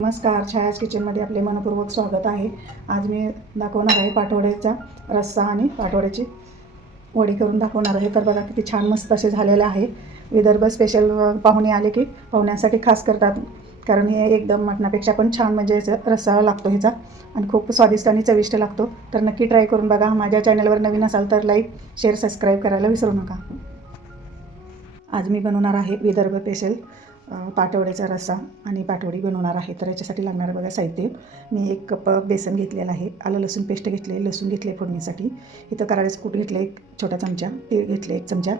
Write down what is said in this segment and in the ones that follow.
नमस्कार छायाज किचनमध्ये आपले मनपूर्वक स्वागत आहे. आज मी दाखवणार आहे पाठवड्याचा रस्सा आणि पाठवड्याची वडी करून दाखवणार आहे. तर बघा किती छान मस्त असे झालेले आहे. विदर्भ स्पेशल पाहुणे आले की पाहुण्यांसाठी खास करतात. कारण हे एकदम मटणापेक्षा पण छान म्हणजे याचा रस्सा लागतो ह्याचा. आणि खूप स्वादिष्ट आणि चविष्ट लागतो. तर नक्की ट्राय करून बघा. माझ्या चॅनलवर नवीन असाल तर लाईक शेअर सबस्क्राईब करायला विसरू नका. आज मी बनवणार आहे विदर्भ स्पेशल पाटवड्याचा रस्सा आणि पाटवडी बनवणार आहे. तर याच्यासाठी लागणारं बघा साहित्य. मी एक कप बेसन घेतलेलं आहे. आलं लसूण पेस्ट घेतले लसूण घेतले फोडणीसाठी. इथं कराड्याचं कूट घेतलं एक छोटा चमचा तीळ घेतले एक चमचा.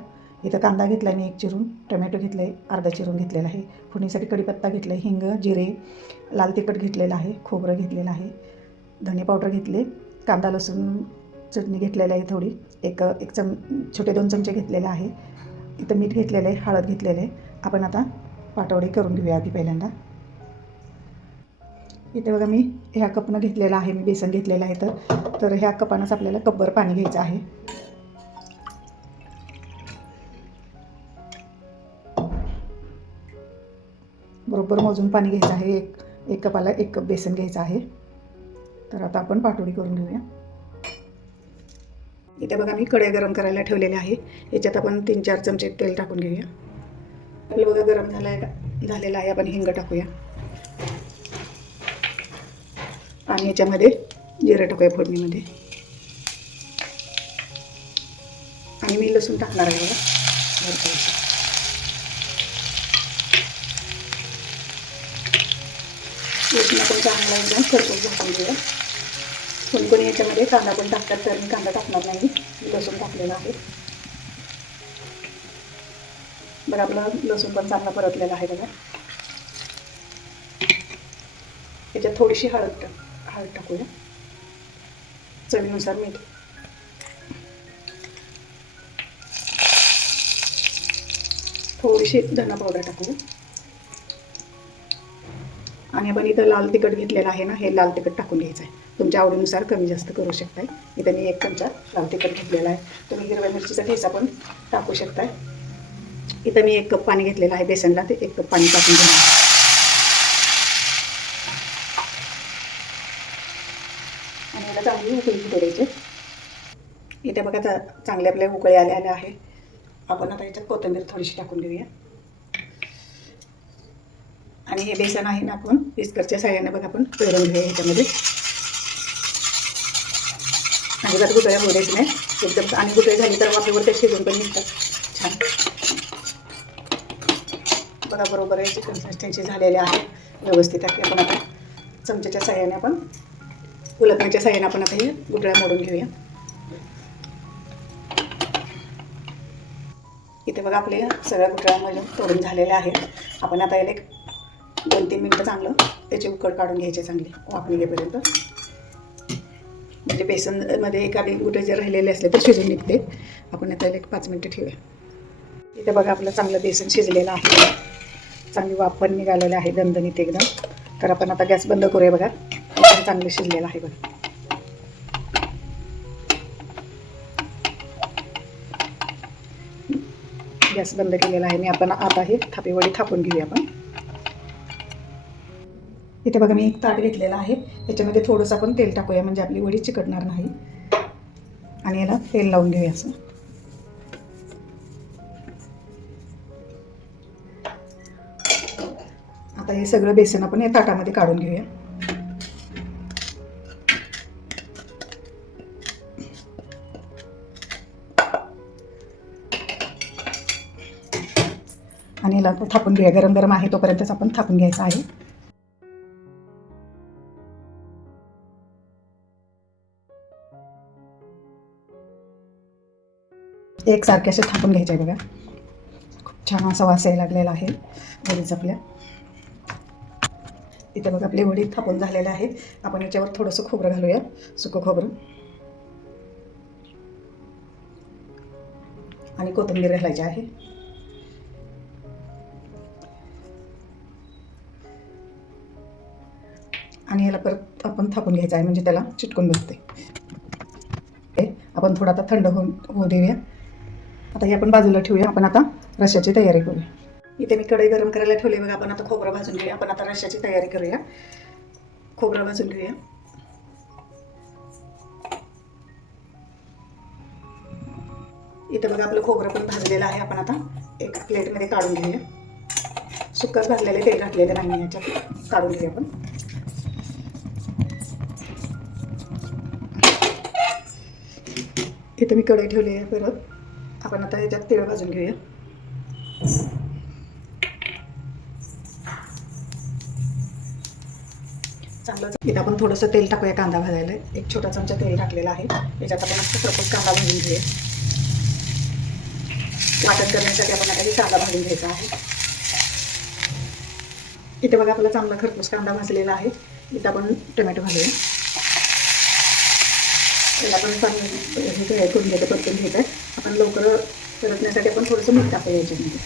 इथं कांदा घेतला मी एक चिरून टोमॅटो घेतले अर्धा चिरून घेतलेला आहे. फोडणीसाठी कढीपत्ता घेतला हिंग जिरे लाल तिखट घेतलेलं आहे खोबरं घेतलेलं आहे. धने पावडर घेतले कांदा लसूण चटणी घेतलेली आहे थोडी. एक एक चम छोटे दोन चमचे घेतलेले आहे. इथं मीठ घेतलेलं आहे हळद घेतलेलं आहे. आपण आता पाटवडी करून घेऊया आधी पहिल्यांदा. इथे बघा मी ह्या कपनं घेतलेलं आहे मी बेसन घेतलेलं आहे तर. तर ह्या कपानंच आपल्याला कपभर पाणी घ्यायचं आहे. बरोबर मोजून पाणी घ्यायचं आहे. एक एक कपाला एक कप बेसन घ्यायचं आहे. तर आता आपण पाटोडी करून घेऊया. इथे बघा मी कढई गरम करायला ठेवलेले आहे. याच्यात आपण तीन चार चमचे तेल टाकून घेऊया. आपलं बघा गरम झाला आहे झालेला आहे. आपण हिंग टाकूया. आणि याच्यामध्ये जिरं टाकूया फोडणीमध्ये. आणि मी लसूण टाकणार आहे बघा. भरपूर लसूण आपण चांगला एकदम खरपूस झाकून घेऊया. कोणी कोणी याच्यामध्ये कांदा पण टाकतात तर मी कांदा टाकणार नाही. लसूण टाकलेला आहे. बरं आपलं लसूण पण चांगला परतलेला आहे बघा. याच्यात थोडीशी हळद टाक हळद टाकूया. चवीनुसार मीठ. थोडीशी धना पावडर टाकूया. आणि आपण इथं लाल तिखट घेतलेलं आहे ना हे लाल तिखट टाकून घ्यायचं आहे. तुमच्या आवडीनुसार कमी जास्त करू शकताय. इथं मी एक चमचा लाल तिखट घेतलेला आहे. तुम्ही हिरव्या मिरचीचा ठेचा पण टाकू शकताय. इथं मी एक कप पाणी घेतलेलं आहे बेसनला ते एक कप पाणी टाकून घेणार आणि याला चांगली उकळी द्यायची? इथे बघा चा चांगले आपले उकळे आले आले आहे. आपण आता याच्यात कोथिंबीर थोडीशी टाकून घेऊया. आणि हे बेसन आहे ना आपण बिस्करच्या साह्याने बघा आपण पेरून घेऊया ह्याच्यामध्ये. अजिबात गुटळ्या होऊ द्यायची नाही. एकदम आणि गुटळे झाली तर वाफेवर ते शिजून पण निघतात. छान. बघा बरोबर याची कन्सिस्टन्सी झालेली आहे व्यवस्थित आहे आपण आता चमच्याच्या साह्याने आपण उलटण्याच्या साह्याने आपण आता हे गुटळ्या मोडून घेऊया. इथे बघा आपले सगळ्या गुटळ्यामध्ये तोडून झालेले आहेत. आपण आता याला एक दोन तीन मिनटं चांगलं त्याची उकड काढून घ्यायचे चांगली वाफ घेईपर्यंत. म्हणजे बेसनमध्ये एखादी गुटे जर राहिलेले असले तर शिजून निघते आपण आता एक पाच मिनटं ठेवूया. इथे बघा आपलं चांगलं बेसन शिजलेलं आहे. चांगली वापर निघालेलं आहे दणदणीत एकदम. तर आपण आता गॅस बंद करूया बघा. चांगलं शिजलेलं आहे बघा. गॅस बंद केलेला आहे. मी आपण आता हे थापेवडी थापून घेऊया आपण. इथे बघा मी एक ताट घेतलेला आहे. याच्यामध्ये थोडंसं आपण तेल टाकूया. म्हणजे आपली वडी चिकटणार नाही. आणि याला तेल लावून घेऊया असं. आता हे सगळं बेसन आपण या ताटामध्ये काढून घेऊया. आणि याला थापून घेऊया. गरम गरम आहे तोपर्यंतच आपण थापून घ्यायचं आहे. एकसारखे असे थापून घ्यायचे बघा. खूप छान असा वास यायला लागलेला आहे. बरीच आपल्या. इथे बघा आपली वडील थापून झालेले आहे आपण याच्यावर थोडंसं खोबरं घालूया. सुकं खोबरं. आणि कोथिंबीर घालायची आहे. आणि याला परत आपण थापून घ्यायचं आहे म्हणजे त्याला चिटकून बसते. हे आपण थोडं आता थंड होऊन होऊ देऊया. आता हे आपण बाजूला ठेवूया. आपण आता रशाची तयारी करूया. इथे मी कढई गरम करायला ठेवली बघा आपण आता खोबरं भाजून घेऊया. आपण आता रश्याची तयारी करूया. खोबरं भाजून घेऊया. इथं बघा आपलं खोबरं पण भाजलेलं आहे. आपण आता एक प्लेटमध्ये काढून घेऊया. सुक्कच भाजलेले तेल घातलेलं नाही याच्यात. काढून घेऊया आपण. इथं मी कढई ठेवली आहे परत. आपण आता याच्यात तिळ भाजून घेऊया. चांगलं इथं आपण थोडंसं तेल टाकूया कांदा भाजायला एक छोटा चमचा तेल टाकलेला आहे. याच्यात आपण असं खरपूस कांदा भाजून घेऊया. वाटण करण्यासाठी आपण आता हे कांदा भाजून घ्यायचा आहे. इथे बघा आपला चांगला खरपूस कांदा भाजलेला आहे. इथं आपण टोमॅटो घालूया. त्याला आपण चांगलं हे करून घ्यायचं परतून घ्यायचं. आहे आपण लवकर परतण्यासाठी आपण थोडंसं मीठ टाकूया याच्यामध्ये.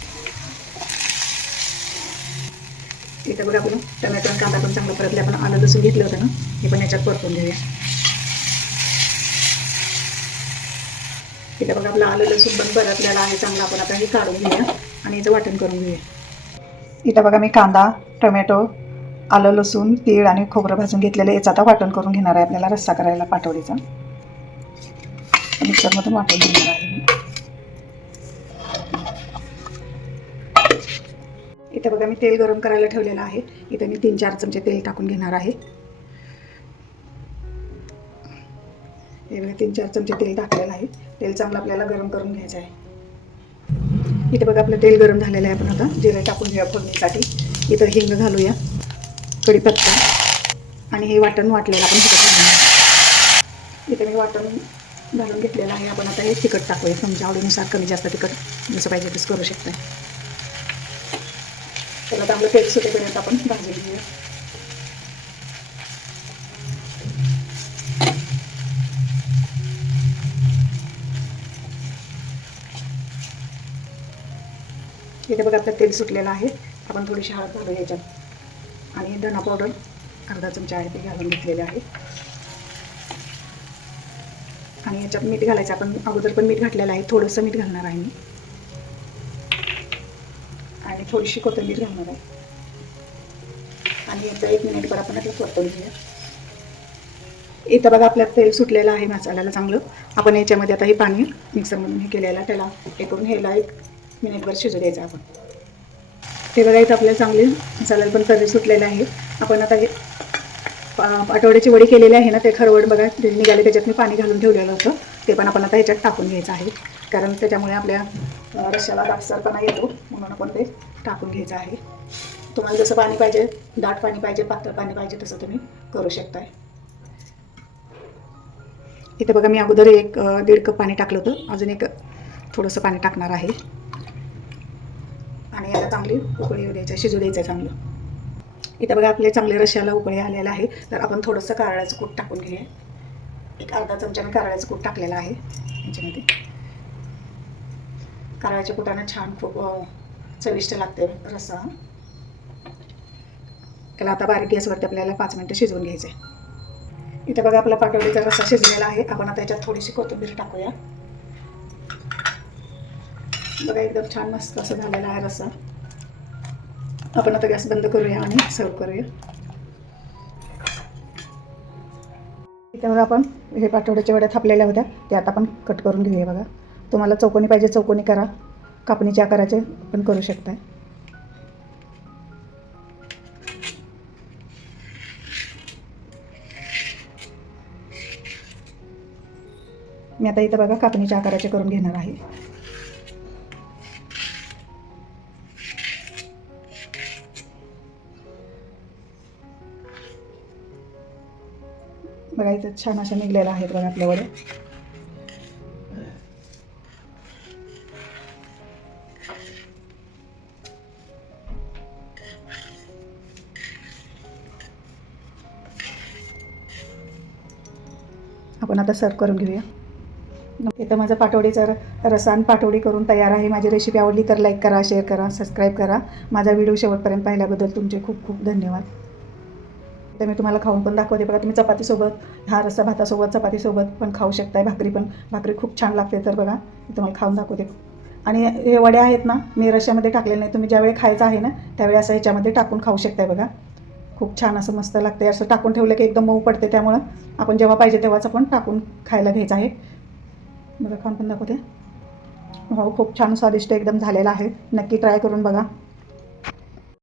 इथं बघा आपण टमॅटो आणि कांदा पण चांगला परतले आपण आलं लसूण घेतलं होतं ना हे पण याच्यात परतून घेऊया. इथं बघा आपलं आलं लसूण पण परतलेलं आहे चांगलं आपण आता हे काढून घेऊया आणि याचं वाटण करून घेऊया. इथं बघा मी कांदा टोमॅटो आलं लसूण तीळ आणि खोबरं भाजून घेतलेलं याचं आता वाटण करून घेणार आहे आपल्याला रस्सा करायला पाटवडीचा मिक्सरमधून वाटून घेणार आहे. इथं बघा मी तेल गरम करायला ठेवलेलं आहे. इथं मी तीन चार चमचे तेल टाकून घेणार आहे. हे बघा तीन चार चमचे तेल टाकलेलं आहे. तेल चांगलं आपल्याला गरम करून घ्यायचं आहे. इथं बघा आपलं तेल गरम झालेलं आहे आपण आता. जिरे टाकून घेऊया फोडणीसाठी. इथं हिंग घालूया. कढीपत्ता. आणि हे वाटण वाटलेलं आपण इथं मी वाटण घालून घेतलेलं आहे. आपण आता हे तिखट टाकूया. तुमच्या आवडीनुसार कमी जास्त तिखट जसं पाहिजे तसं करू शकता त्याला चांगलं तेल सुटेपर्यंत आपण भाजून घेऊया. इथे बघा आपलं तेल सुटलेलं आहे. आपण थोडीशी हळद घालू याच्यात. आणि धना पावडर अर्धा चमचा आहे ते घालून घेतलेले आहे. आणि याच्यात मीठ घालायचं आपण अगोदर पण मीठ घातलेलं आहे. थोडंसं मीठ घालणार आहे मी. आणि थोडीशी कोथिंबीर घालणार आहे. आणि याचा एक मिनिटभर आपण आपलं परतून घेऊया. इथं बघा आपल्यात तेल सुटलेलं आहे मसाल्याला चांगलं. आपण याच्यामध्ये आता हे पाणी मिक्सरमधून हे केलेलं त्याला हे करून ह्याला एक मिनिटभर शिजू द्यायचं आपण. हे बघा इथं आपल्याला चांगले मसाल्याला पण तरी सुटलेले आहे आपण आता हे पा- आठवड्याची वडी केलेली आहे ना ते खरवड बघा ते निघाले त्याच्यात मी पाणी घालून ठेवलेलं होतं. ते पण आपण आता ह्याच्यात टाकून घ्यायचं आहे. कारण त्याच्यामुळे आपल्या रश्याला दाटसरपणा येतो म्हणून आपण ते टाकून घ्यायचं आहे. तुम्हाला जसं पाणी पाहिजे दाट पाणी पाहिजे पातळ पाणी पाहिजे तसं तुम्ही करू शकताय. इथं बघा मी अगोदर एक दीड कप पाणी टाकलं होतं. अजून एक थोडंसं पाणी टाकणार आहे. आणि याला चांगली उकळी येऊ द्यायचं शिजू द्यायचं चांगलं. इथं बघा आपले चांगले रश्याला उकळी आलेला आहे. तर आपण थोडंसं कारळ्याचं कूट टाकून घेऊया. एक अर्धा चमचा मी कारळ्याचं कूट टाकलेलं आहे. याच्यामध्ये. कारळ्याच्या कुटानं छान खूप चविष्ट लागते रस्सा. त्याला आता बारीक गॅसवरती आपल्याला पाच मिनटं शिजवून घ्यायचं आहे इथं बघा आपला पाटवडीचा रस्सा शिजलेला आहे. आपण आता याच्यात थोडीशी कोथिंबीर टाकूया. बघा एकदम छान मस्त असं झालेला आहे रस्सा. आपण आता गॅस बंद करूया आणि सर्व करूया. इथे बघा आपण हे पाठवड्याच्या वड्या थापलेल्या होत्या. त्या आता आपण कट करून घेऊया बघा. तुम्हाला चौकोनी पाहिजे चौकोनी करा. कापणीच्या आकाराचे पण करू शकताय. मी आता इथं बघा कापणीच्या आकाराचे करून घेणार आहे. बघा इथं छान अशा निघलेल्या आहेत बघा आपल्याकडे आता सर्व करून घेऊया. इथं माझं पाटवडीचा रसान पाठवडी करून तयार आहे. माझी रेसिपी आवडली तर लाईक करा शेअर करा सबस्क्राईब करा. माझा व्हिडिओ शेवटपर्यंत पाहिल्याबद्दल तुमचे खूप खूप धन्यवाद. तर मी तुम्हाला खाऊन पण दाखवते. बघा तुम्ही चपातीसोबत हा रस्सा भातासोबत चपातीसोबत पण खाऊ शकताय. भाकरी पण भाकरी खूप छान लागते तर बघा मी तुम्हाला खाऊन दाखवते. आणि हे वडे आहेत ना मी रश्यामध्ये टाकलेले नाही. तुम्ही ज्यावेळी खायचं आहे ना त्यावेळी असं ह्याच्यामध्ये टाकून खाऊ शकताय बघा. खूप छान असं मस्त लागते असं टाकून ठेवलं की एकदम मऊ पडते त्यामुळं. आपण जेव्हा पाहिजे तेव्हाच आपण टाकून खायला घ्यायचं आहे. बघा खाऊन पण दाखवते. हो खूप छान स्वादिष्ट एकदम झालेला आहे. नक्की ट्राय करून बघा.